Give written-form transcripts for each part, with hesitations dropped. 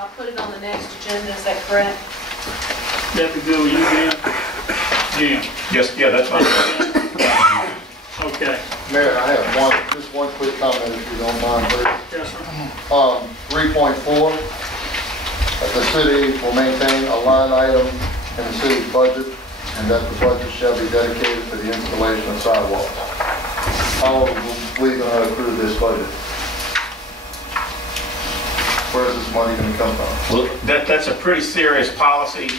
I'll put it on the next agenda, is that correct? That would go with you, Jim? Jim? Yes, yeah, that's fine. Okay. Mayor, I have just one quick comment if you don't mind, please. Yes, sir. 3.4, that the city will maintain a line item in the city's budget and that the budget shall be dedicated to the installation of sidewalks. How are we going to approve this budget? Where is this money going to come from? Well, that's a pretty serious policy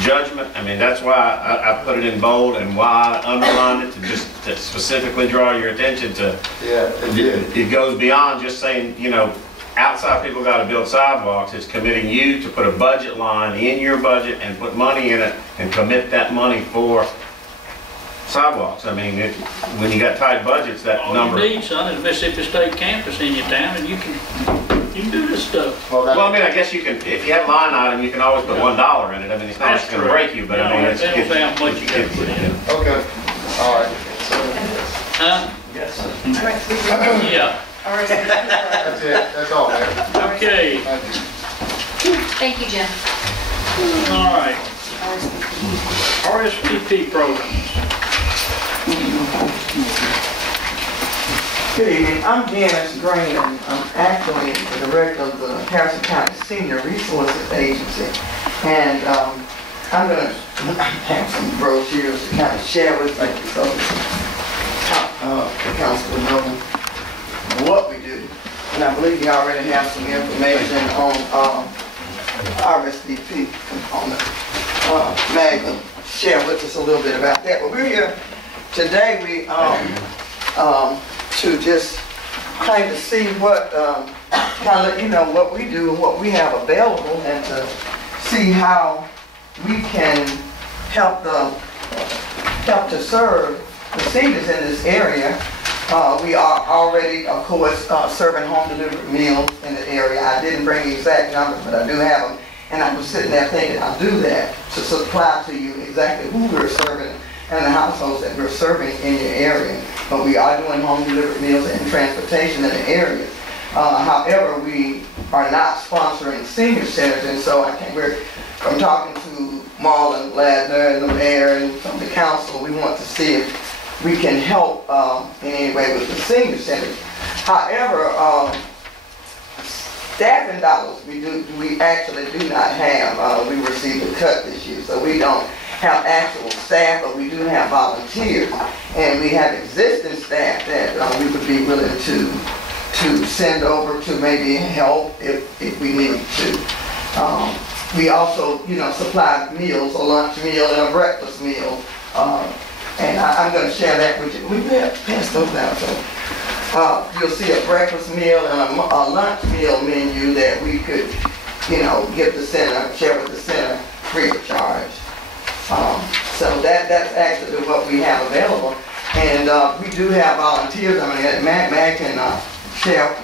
judgment. I mean, that's why I put it in bold and why I underlined it to specifically draw your attention to. Yeah, it goes beyond just saying, you know, outside people got to build sidewalks. It's committing you to put a budget line in your budget and put money in it and commit that money for sidewalks. I mean, when you got tight budgets, that All number. you need, son, is Mississippi State campus in your town, and you can do this stuff. Well, Well, I mean, I guess you can, if you have a line item, you can always put $1 in it. I mean, it's not That's going to correct. break you, but I mean, it's. That don't sound much you gotta put in. okay, all right. Huh? Yeah. That's it, that's all, Mayor. Okay. Thank you. Thank you, Jim. All right. RSVP programs. Good evening. I'm Janice Green. I'm actually the director of the Harrison County Senior Resources Agency. And I'm going to have some brochures to kind of share with you so the council will know what we do. And I believe you already have some information on RSVP component. Mag will share with us a little bit about that. But we're here today to just kind of see what, kind of, you know, what we do and what we have available, and to see how we can help to serve the seniors in this area. We are already, of course, serving home delivered meals in the area. I didn't bring exact numbers, but I do have them, and I was sitting there thinking I'll do that to supply to you exactly who we're serving and the households that we're serving in your area. But we are doing home delivered meals and transportation in the area. However, we are not sponsoring senior centers, and so I'm talking to Marlon Ladner and the mayor and some of the council. We want to see if we can help in any way with the senior centers. However, staffing dollars we actually do not have. We received a cut this year, so we don't have actual staff, but we do have volunteers, and we have existing staff that we would be willing to send over to maybe help if we need to. We also, you know, supply meals, a lunch meal and a breakfast meal, and I'm going to share that with you. We pass those out, so you'll see a breakfast meal and a lunch meal menu that we could, you know, give the center, share with the center free of charge. So that's actually what we have available, and we do have volunteers. I mean, Matt can share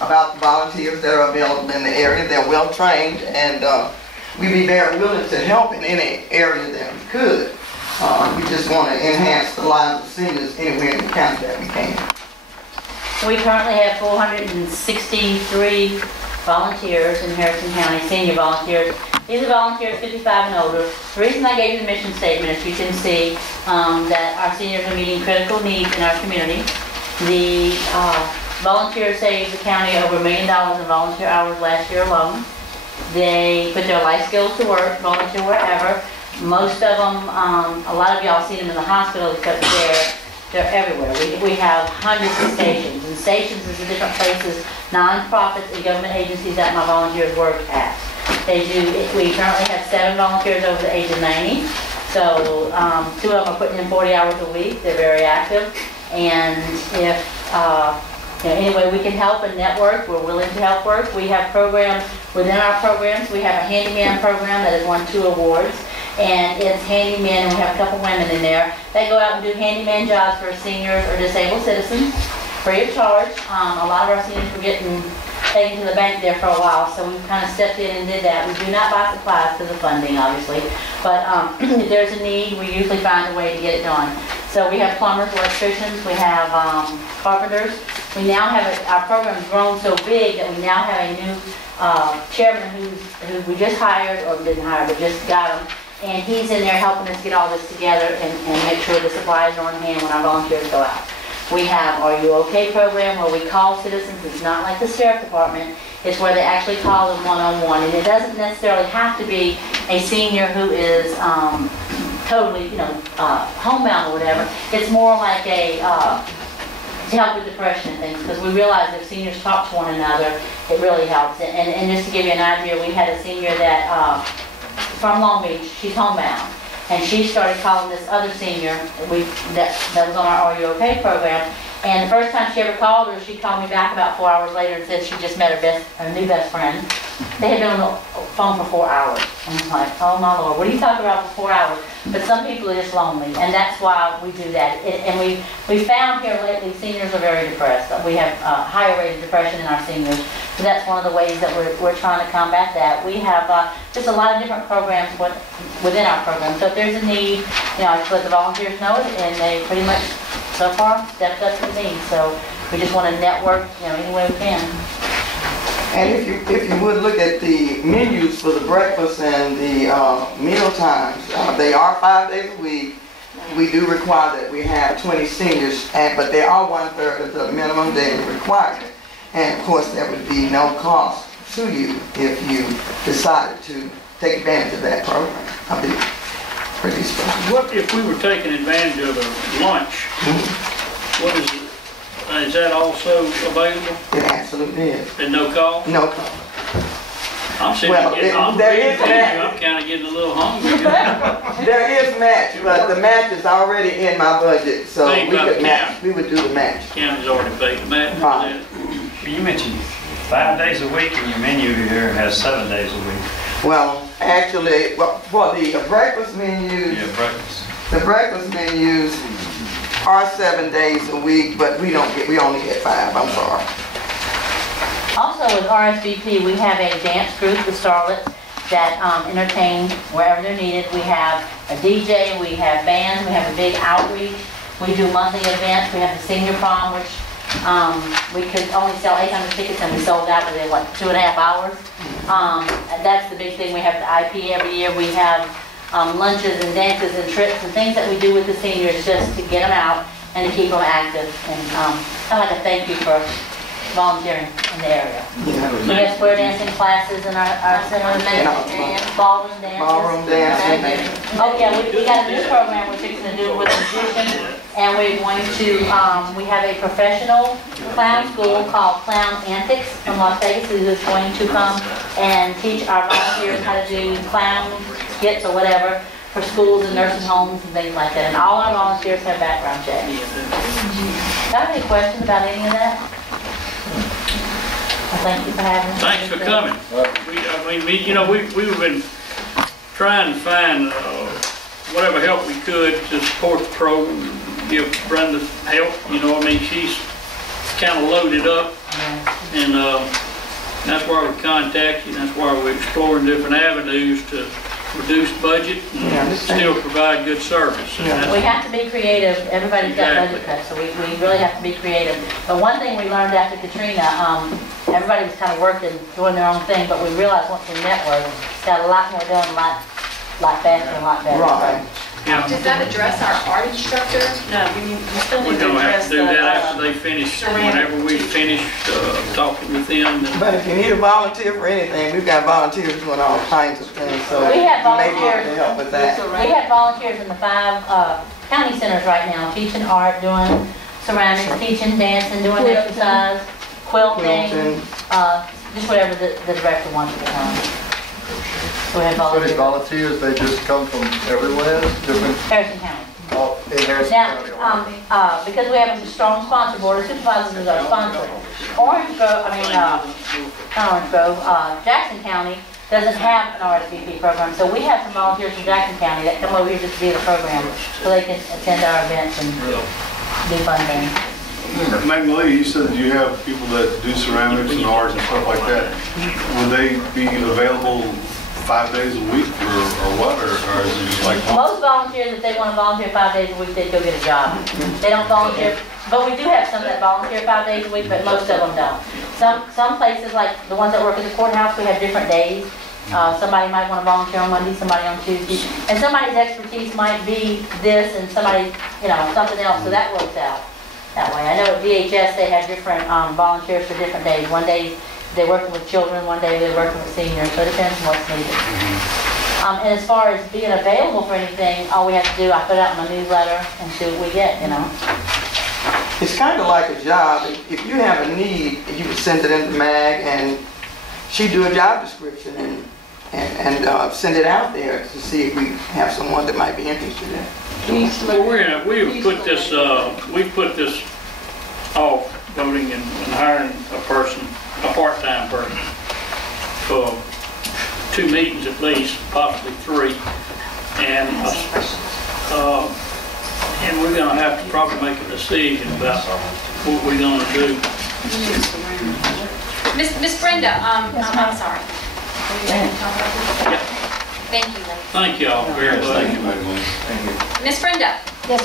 about the volunteers that are available in the area. They're well trained, and we'd be very willing to help in any area that we could. We just want to enhance the lives of seniors anywhere in the county that we can. We currently have 463 volunteers in Harrison County, senior volunteers. These are volunteers 55 and older. The reason I gave you the mission statement is you can see that our seniors are meeting critical needs in our community. The volunteers saved the county over $1 million in volunteer hours last year alone. They put their life skills to work, volunteer wherever. Most of them, a lot of y'all see them in the hospital because they're everywhere. We have hundreds of stations, and stations is the different places, non-profits and government agencies that my volunteers work at. We currently have 7 volunteers over the age of 90. So 2 of them are putting in 40 hours a week. They're very active. And if any way we can help and network, we're willing to help work. We have programs within our programs. We have a handyman program that has won 2 awards. And it's handyman, and we have a couple women in there. They go out and do handyman jobs for seniors or disabled citizens, free of charge. A lot of our seniors were getting taken to the bank there for a while, so we kind of stepped in and did that. We do not buy supplies because of funding, obviously, but if there's a need, we usually find a way to get it done. So we have plumbers, electricians, we have carpenters. We now have our program's grown so big that we now have a new chairman who we just hired, or didn't hire, but just got him. And he's in there helping us get all this together and make sure the supplies are on hand when our volunteers go out. We have Are You OK program where we call citizens. It's not like the sheriff department. It's where they actually call them one-on-one. And it doesn't necessarily have to be a senior who is totally, homebound or whatever. It's more like a, to help with depression and things, because we realize if seniors talk to one another, it really helps. And just to give you an idea, we had a senior that, from Long Beach, she's homebound. And she started calling this other senior that was on our Are You OK program. And the first time she ever called her, she called me back about 4 hours later and said she just met her new best friend. They had been on the phone for 4 hours. And I'm like, oh my Lord, what are you talking about for 4 hours? But some people are just lonely, and that's why we do that. And we found here lately, seniors are very depressed. We have higher rate of depression in our seniors. So that's one of the ways that we're trying to combat that. We have just a lot of different programs within our program. So if there's a need, I just let the volunteers know it, and they pretty much, so far, stepped up to the need. So we just want to network, any way we can. And if you would look at the menus for the breakfast and the meal times, they are 5 days a week. We do require that we have 20 seniors, but they are 1/3 of the minimum daily requirement. And of course, there would be no cost to you if you decided to take advantage of that program. For these folks. What if we were taking advantage of the lunch? What is it? Is that also available It absolutely is. at no cost? No cost. I'm sitting Well, getting there is that. I'm kind of getting a little hungry. There is match, but the match is already in my budget, so Paid we by the could match. county. We would do the match. County's already paid the match for Right. that. You mentioned 5 days a week, and your menu here has 7 days a week. Well, actually, for the breakfast menus, Yeah, breakfast. the breakfast menus are 7 days a week, but we only get 5. I'm sorry. Also with RSVP, we have a dance group, the Starlets, that entertain wherever they're needed. We have a DJ, we have bands, we have a big outreach. We do monthly events. We have the senior prom, which we could only sell 800 tickets, and we sold out within 2.5 hours. That's the big thing. We have the IP every year. We have lunches and dances and trips and things that we do with the seniors just to get them out and to keep them active. And kind of like a thank you for volunteering in the area. We have square dancing classes in our center, ballroom dances. Ballroom dancing. Oh yeah, we got a new program we're fixing to do with a musician, and we're going to, we have a professional clown school called Clown Antics from Las Vegas, who is going to come and teach our volunteers how to do clown skits or whatever for schools and nursing homes and things like that. And all our volunteers have background checks. Do you have any questions about any of that? Well, thank you for having us. Thanks for coming. We've been trying to find whatever help we could to support the program, give Brenda help, she's kind of loaded up, and that's why we contact you, that's why we're exploring different avenues to reduce budget and still provide good service. And that's- We have to be creative. Everybody's got budget Exactly. cuts, so we really have to be creative. But one thing we learned after Katrina, everybody was kind of working, doing their own thing, but we realized once we networked, got a lot more done, a lot faster, and a lot better. Right. Does that address our art instructor? No, we still We're need to gonna have address to do that after the, they finish, whenever we finish talking with them. then- But if you need a volunteer for anything, we've got volunteers doing all kinds of things, so We have you may be able volunteers. to help with that. we have volunteers in the 5 county centers right now, teaching art, doing ceramics, teaching dancing, doing exercise, quilting, Quilting. just whatever the director wants to come. So we have So these volunteers. volunteers, they just come from everywhere, different, Harrison County. in Harrison County. Now, because we have a strong sponsor, Board of Supervisors is our sponsor. Orange Grove, not Orange Grove, Jackson County doesn't have an RSVP program, so we have some volunteers from Jackson County that come over here just to be in the program, so they can attend our events and do fun things. Magnolia, you said that you have people that do ceramics and art and stuff like that. Would they be available 5 days a week or what, or is it just like? Most volunteers, if they want to volunteer 5 days a week, they go get a job. They don't volunteer, but we do have some that volunteer 5 days a week, but most of them don't. some places, like the ones that work at the courthouse, we have different days. Somebody might want to volunteer on Monday, somebody on Tuesday, and somebody's expertise might be this and somebody, something else, so that works out that way. I know at VHS, they have different volunteers for different days. One day, they're working with children, one day they're working with seniors, so it depends on what's needed. And as far as being available for anything, all we have to do, I put out my newsletter and see what we get, It's kind of like a job. If you have a need, you would send it in the MAG, and she'd do a job description and send it out there to see if we have someone that might be interested in it. Well, we've put this off, voting and hiring a part-time person for 2 meetings at least, possibly 3. And we're gonna have to probably make a decision about what we're gonna do. Miss Brenda, I'm sorry. Thank you. Thank y'all very much. Miss Brenda,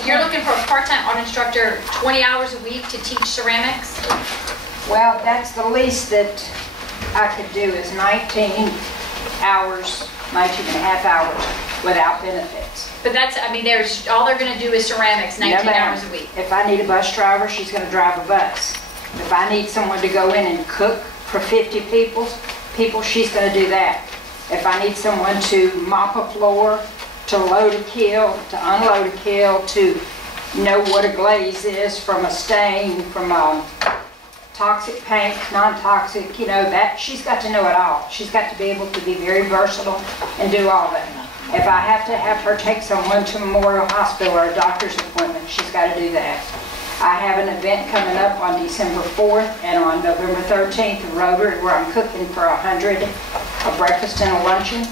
you're looking for a part-time art instructor, 20 hours a week to teach ceramics? Well, that's the least that I could do is 19 hours, 19 and a half hours without benefits. But that's, all they're gonna do is ceramics, 19 No, ma'am. hours a week. If I need a bus driver, she's gonna drive a bus. If I need someone to go in and cook for 50 people, she's gonna do that. If I need someone to mop a floor, to load a kiln, to unload a kiln, to know what a glaze is from a stain, from a toxic paint, non-toxic, that, she's got to know it all. She's got to be able to be very versatile and do all that. If I have to have her take someone to Memorial Hospital or a doctor's appointment, she's got to do that. I have an event coming up on December 4th and on November 13th in Rotary where I'm cooking for 100, a breakfast and a luncheon.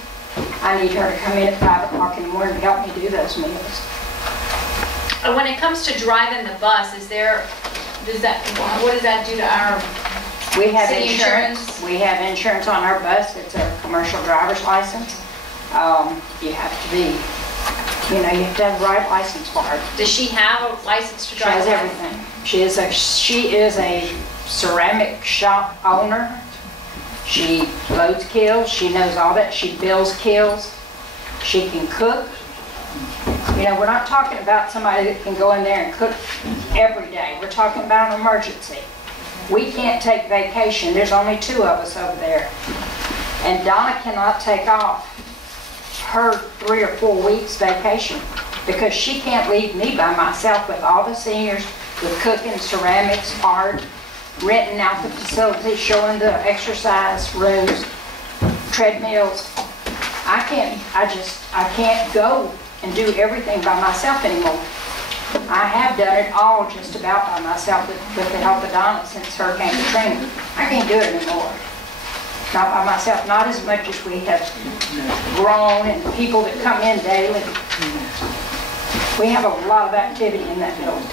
I need her to come in at 5 o'clock in the morning to help me do those meals. And when it comes to driving the bus, what does that do to our We have city insurance. We have insurance on our bus. It's a commercial driver's license. You have to be, you have to have the right license for it. Does she have a license to She drive? has everything. She is a ceramic shop owner. She loads kilns. She knows all that. She builds kilns. She can cook. We're not talking about somebody that can go in there and cook every day. We're talking about an emergency. We can't take vacation. There's only 2 of us over there. And Donna cannot take off her 3 or 4 weeks vacation because she can't leave me by myself with all the seniors with cooking, ceramics, art, renting out the facility, showing the exercise rooms, treadmills. I can't go and do everything by myself anymore. I have done it all just about by myself with the help of Donna since Hurricane Katrina. I can't do it anymore. Not by myself, not as much as we have grown and people that come in daily. We have a lot of activity in that building.